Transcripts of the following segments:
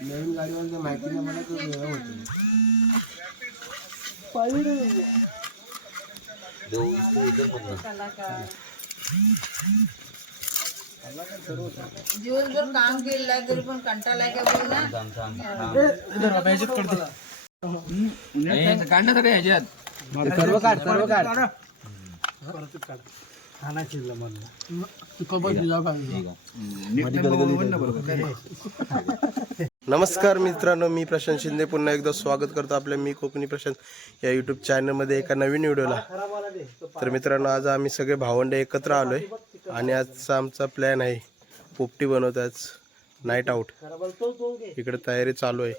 नवीन गाडीवर ते माहिती नाही मला तो वेळ होतो दिवसभर काम केलेलं आहे तरी पण कंटाळा आहे का बोल ना? काढण्यासाठी ह्याच्यात सर्व काढ सर्व काढ. नमस्कार मित्रांनो मी प्रशांत शिंदे. पुन्हा एकदा स्वागत करतो आपल्या मी कोकणी प्रशांत या यूट्यूब चॅनलमध्ये एका नवीन व्हिडिओला तर मित्रांनो आज आम्ही सगळे भावंडे एकत्र आलोय आणि आजचा आमचा प्लॅन आहे पोपटी बनवत आज नाईट आऊट इकडे तयारी चालू आहे.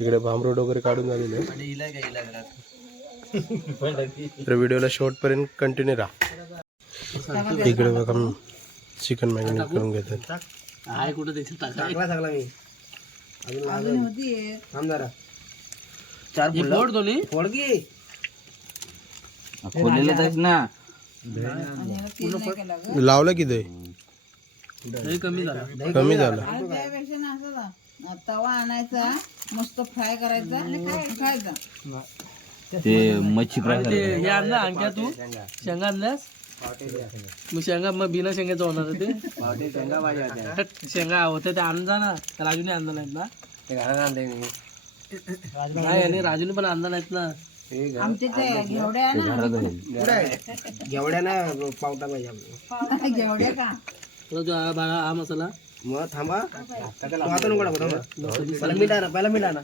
इकडे भांबरोड वगैरे काढून झालेले. तर व्हिडिओला शेवटपर्यंत कंटिन्यू राहा. इकडे बघा चिकन मॅरिनेट करून घेतात नाही. गं. लावलं की ते कमी झालं. तवा आणायचा मस्त फ्राय करायचा खायचा? ते मच्छी फ्राय हे आणलं आणख्या तू. शेंगा आणल्यास? मग शेंगा मग बिना शेंगाचं होणार ते. हट, शेंगा होत्या ते आणून जा ना. राजूने आणलं नाहीत ना. नाही आणि राजूने पण आणलं नाहीत ना. ते घेवड्या ना. ना पावटा पाहिजे घेवड्या का? तो जो हा बाळा हा मसाला. मग थांबा. आता नको टाकू थांबा पहिला मीठ आणा पहिला मीठ आणा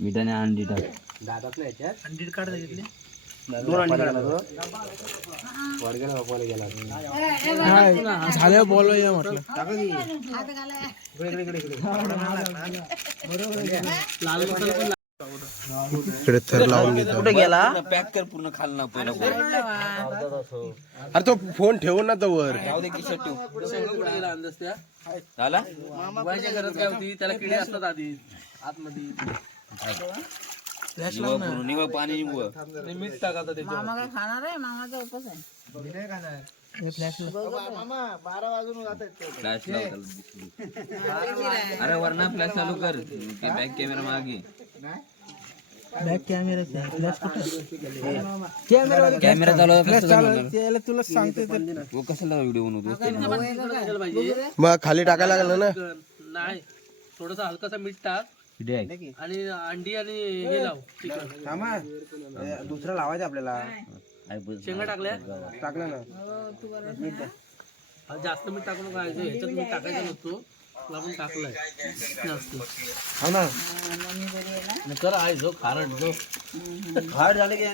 मिठाने अंडी टाक. दादात नाही. याच्यात अंडी घेतली म्हटलं. घालाय. इकडे इकडे इकडे. लाल मसाला पण इकडे थर लावून घेतो. गेला? पॅक कर पूर्ण खाल ना पहिला अरे तो फोन ठेवून ना तो वर. जाऊ दे किशोर ठेव. कुठे झाला? गरज काय होती? त्याला किडे असतात आधी. आतमध्ये. निवळ पूर्ण निवळ पाणी निवळ. ते मीठ टाकायचं त्याच्यावर. मामा काय खाणार आहे? मामाचा उपास आहे. फ्लॅश. अरे वरना फ्लॅश चालू कर. ते बॅक कॅमेरा मागे. बॅक कॅमेरा कॅमेरा चालू कसं जमणार? तुला सांगते कशाला व्हिडिओ बनवतो? मग खाली टाकायला लागलं ना? नाही थोडस हलकासा मीठ टाक. किती आहे? आणि अंडी आणि हे लाव चिकन. दुसरं लावायचं आपल्याला. आहे बस. शेंगा टाकल्या? टाकलं ना. हा, जास्त मीठ टाकू नका ह्याच्यात मीठ टाकायचं नसतो. तुला आपण टाकलाय. जास्त. हो ना. आणि कर आहे जो खारट जो हार्ड झालं की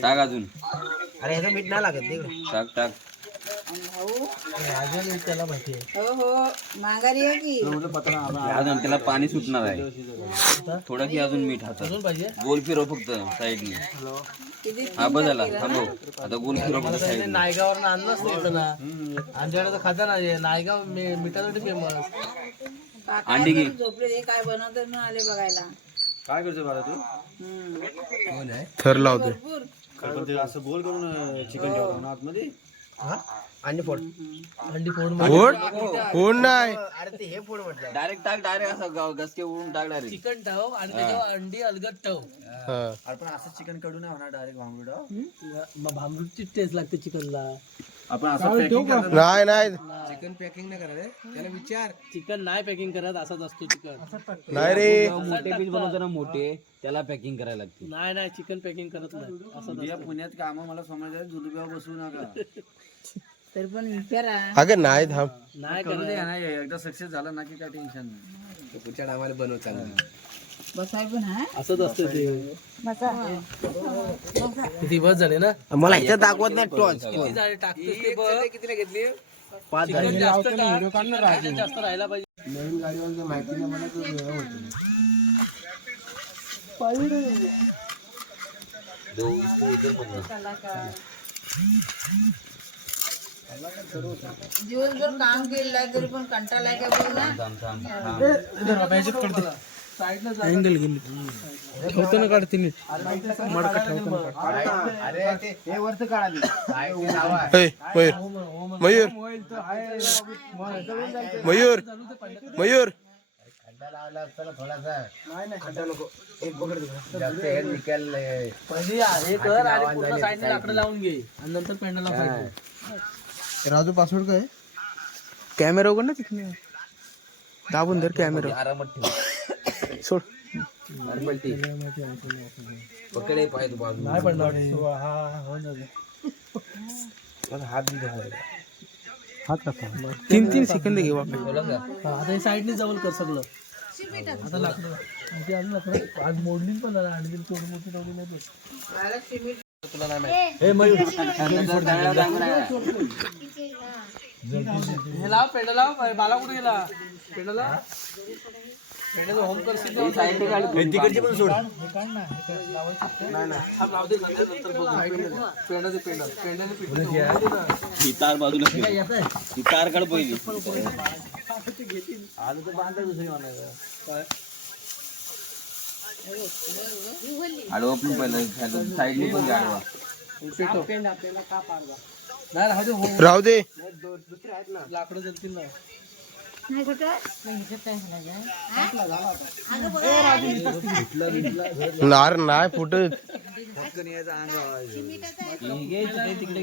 टाक अजून. अरे ह्याचं मीठ नाही लागत ते टाक टाक. राजा त्याला माहिती आहे. हो हो. माघारी आहे की? अजून त्याला पाणी सुटणार आहे. थोडं की अजून मीठ हातात. अजून पाहिजे? गोल फिरव फक्त साईडने. किती हा बस झाला. थांबव. आता गोल फिरव फक्त साईडने. नायगावर आणलं असतं इथं ना. आमच्याकडे तर खाता नाही नायगाव मी- मिठासाठी फेमस अंडी घे. झोपले हे काय बनवतात म्हणून आले बघायला. काय करतो बाळा तू. थर लावते भरपूर. असं बोल करून चिकन ठेवतो ना आतमध्ये? आणि फोड. अंडी फोड? फोड फोड नाही डायरेक्ट टाक डायरेक्ट असं गाव गसके उडून टाक डायरेक्ट चिकन ठेव आणि त्याच्यावर अंडी अलगद ठेव. हा. आपण असं चिकनकडून नाही होणार डायरेक्ट मग भांबरूची टेस्ट लागते चिकनला. आपण असं नाही नाही. चिकन नाही पॅकिंग करत असाच असतो चिकन. नाही रे. मोठे पीस बनवतो ना मोठे त्याला पॅकिंग करायला लागते. नाही नाही चिकन पॅकिंग करत नाही. असं या पुण्यात काम मला समजायचं जुलुब्यावर बसू नका. तरी पण विचारा. अगं नाही थांब. नाही करू दे ना एकदा सक्सेस झाला ना की काय टेन्शन नाही. पुढच्या टायमाला बनवता बसाय पण हा? असंच असतं ते. बसा. किती बस झाले ना. मला ह्याच्यात दाखवत नाही टॉच किती झाले टाकतेस ते बघ. किती घेतली? जास्त जास्त राहायला पाहिजे. नवीन गाडीवर माहिती नाही मला तो वेळ होतो. दिवसभर काम केलेलं आहे तरी पण कंटाळा आहे का बोल ना साईडला अँगल गेली. ठेवताना काढते नीट मडका ठेवताना हे मयूर. मयूर. मयूर. मयूर. पहिली हे कर. आणि पूर्ण साईडने लाकडं लावून घे. आणि नंतर पेंडला फायदा राजू पासवर्ड काय? कॅमेरा उघड ना तिथने. दाबून धर कॅमेरा. आरामात ठेव. सोड. पकडे पाय तू बाजू नाही पडणार होऊन जाते हात कसा तीन तीन सेकंद घे वापस आता हे साईडने जवळ कर सगळं. आता लाकडं आज मोडली पण आणखी थोडी मोठी नाही पण. हे लाव पेंड लाव बाला कुठे गेला? पेंड लाव. पेंडाचं होम करशील तिकडची पण सोड. लाव दे नंतर नंतर बघू. पेंडाचे पेंड. पेंडाचे पेंड. ही तार बाजूला ठेव. ही तार काढ पहिली आडवा पण पहिलं साईडने पण आडवा. नाही राहू दे. हो लाकडं जलतील ना नार नाही फुटत. ही तिकडे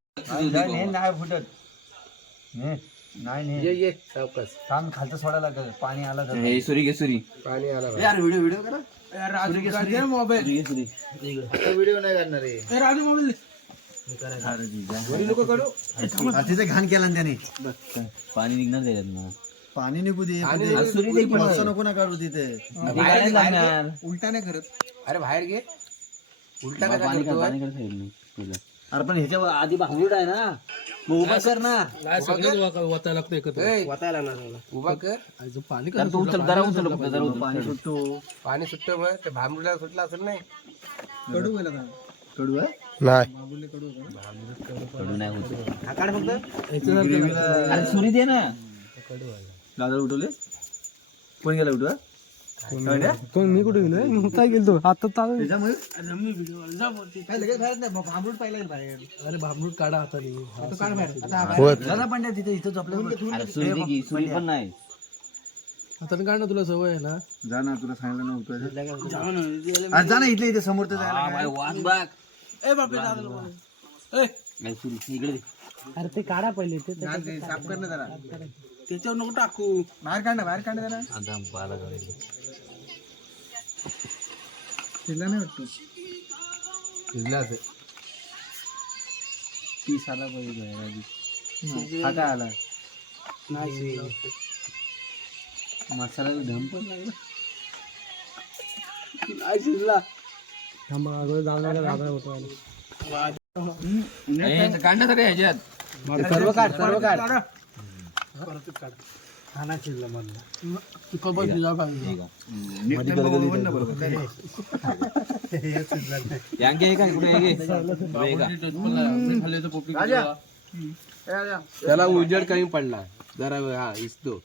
होली ही काठी घे बाला खाली पडेल अँगल घेतला का खाली काठी घे पेंडा येईल खाली पट्टी करतील हे सुरी घे सुरी. मोबाईल सुरी घे सुरी राजू मोबाईल तिथे घाण केला ना त्याने. पाणी निघणार त्याच्यात ना. पाणी निघू दे सुरी पण नको ना काढू तिथे. लागणार उलटा नाही करत. अरे बाहेर घे. पाणी काढ पाणी पहिलं. अरे पण ह्याच्या आधी भांगरूड आहे ना. मग उभा कर ना. नाही सगळेच वाचायला लागतं एकत्र. वाचायला उभा कर. पाणी तू उचल जरा उचल फक्त, जरा उचल पाणी सुटतो. पाणी सुटतं मग ते भांबुडला सुटला असेल नाही. कडू गेला का कडू? आहे? नाही. कडू नाही होत. काढ फक्त. अरे सुरी दे ना. दादा उठवले? कोण गेला उठवा? कोण मी कुठे गेलोय? मी काय गेलो आता चालू पाहिला बाहेर अरे भांबरूट काढा आता काढ बाहेर. पण तिथे इथं पण नाही. काढ ना तुला सवय आहे ना. जा ना तुला सांगितलं नव्हतं. अरे जा ना इथले इथे समोर हा. अरे ते काढा पहिले ते साफ कर ना जरा. त्याच्यावर नको टाकू. बाहेर काढ ना बाहेर काढ जरा. शिजला नाही वाटतो? पीस आला पाहिजे आधी. हा काय आला मसाला धम पण लागला. नाही शिजला थांबा अगोदर जाणार दादा होतो ए, इथं काढ ना सगळं ह्याच्यात? सर्व काढ सर्व काढ. खाना शिजला मधला. शिजावं पाहिजे. त्याला उजेड कमी पडला जरा हा इस्तो